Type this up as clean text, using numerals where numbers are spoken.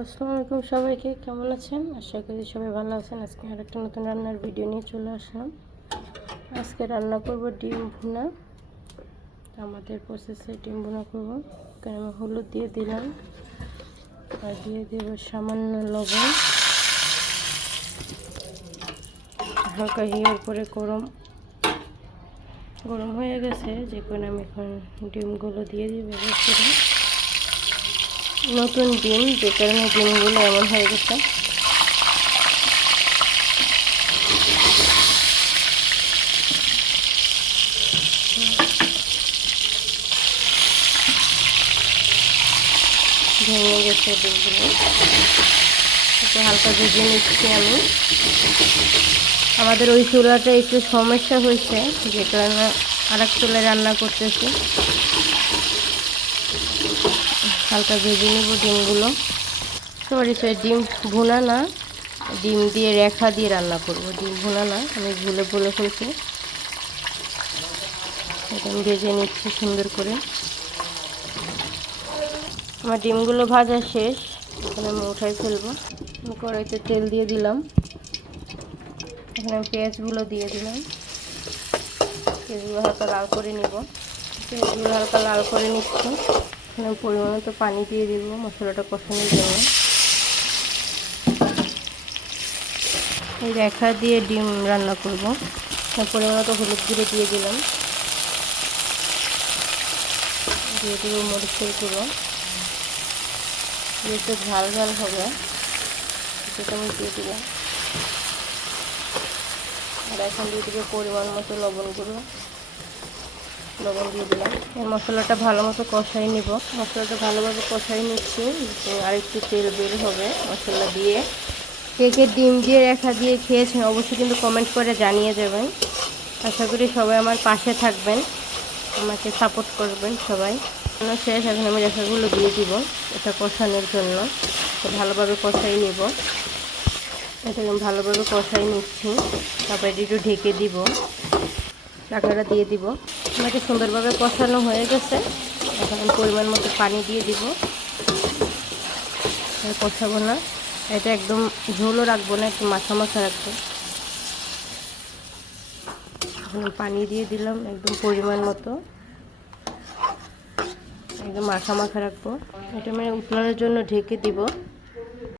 আসসালামু আলাইকুম সবাইকে, কেমন আছেন? আশা করি সবাই ভালো আছেন। আজকে আর একটা নতুন রান্নার ভিডিও নিয়ে চলে আসলাম। আজকে রান্না করব ডিম ভুনা। আমাদের প্রসেসে ডিম ভুনা করব। এখানে আমি হলুদ দিয়ে দিলাম আর দিয়ে দেব সামান্য লবণ। হালকা হিয়ার পরে গরম হয়ে গেছে, যে কারণে আমি এখন ডিমগুলো দিয়ে দিব। নতুন ডিম, যে কারণে ডিমগুলো এমন হয়ে গেছে। ভেঙে গেছে ডিমগুলো, একটু হালকা ভেজে নিচ্ছি আমি। আমাদের ওই চুলাটা একটু সমস্যা হয়েছে, যে কারণে আর এক চুলায় রান্না করতেছি। হালকা ভেজে নেব ডিমগুলো। সরি, ডিম ভুনা না, ডিম দিয়ে রেখা দিয়ে রান্না করব। ডিম ভুনা না, আমি বলে ফেলছি। এটা আমি ভেজে নিচ্ছি সুন্দর করে। আমার ডিমগুলো ভাজা শেষ, এখন আমি উঠাই ফেলবো। আমি কড়াইতে তেল দিয়ে দিলাম, এখানে আমি পেঁয়াজগুলো দিয়ে দিলাম। পেঁয়াজগুলো হালকা লাল করে নিব। পেঁয়াজগুলো হালকা লাল করে নিচ্ছি। এখানে পরিমাণ মতো পানি দিয়ে দিব মশলাটা কষানোর জন্য। এই রেখা দিয়ে ডিম রান্না করব। পরিমাণ মতো হলুদ গুঁড়ো দিয়ে দিলাম, দিয়ে দেব মরিচের গুঁড়ো। একটু ঝাল ঝাল হবে, সেটা আমি দিয়ে দিলাম। আর এখন দিয়ে দেবো পরিমাণ মতো লবণ দিয়ে দিলাম। এই মশলাটা ভালো মতো কষাই নিব। মশলাটা ভালোভাবে কষাই নিচ্ছি, আর একটু তেল বের হবে মশলা দিয়ে। কে ডিম দিয়ে রেখা দিয়ে খেয়েছেন অবশ্যই কিন্তু কমেন্ট করে জানিয়ে দেবেন। আশা করি সবাই আমার পাশে থাকবেন, আমাকে সাপোর্ট করবেন সবাই। শেষ, এখন আমি রেখাগুলো দিয়ে দিব এটা কষানোর জন্য। তো ভালোভাবে কষাই নিব। এটা আমি ভালোভাবে কষাই নিচ্ছি। তারপরে একটু ঢেকে দিব, ঢাকনাটা দিয়ে দিব। আমাকে সুন্দরভাবে কষানো হয়ে গেছে। এখন আমি পরিমাণ মতো পানি দিয়ে দিব। কষাবো না, এটা একদম ঝোলও রাখবো না, একটু মাখা রাখবো। এখন পানি দিয়ে দিলাম একদম পরিমাণ মতো, একদম মাখা রাখবো। এটা আমি উতলানোর জন্য ঢেকে দিব।